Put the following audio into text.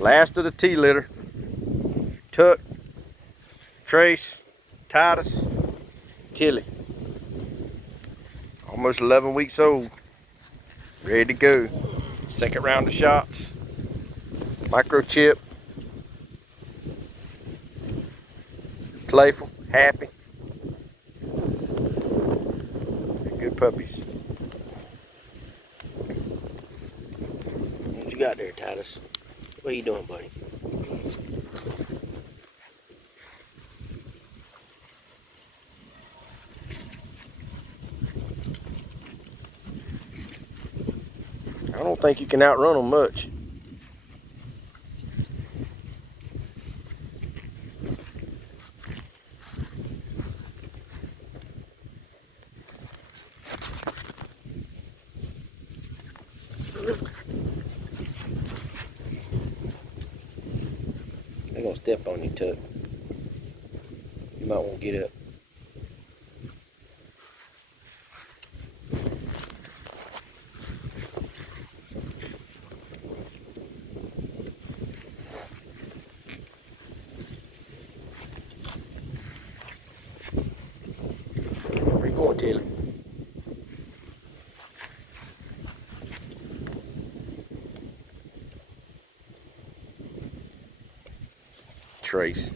Last of the T litter. Tuck, Trace, Titus, Tilly. Almost 11 weeks old. Ready to go. Second round of shots. Microchip. Playful, happy. Good puppies. What you got there, Titus? What are you doing, buddy? I don't think you can outrun them much. They're gonna step on you, Tuck. You might want to get up. Where you going, Tilly? Trace.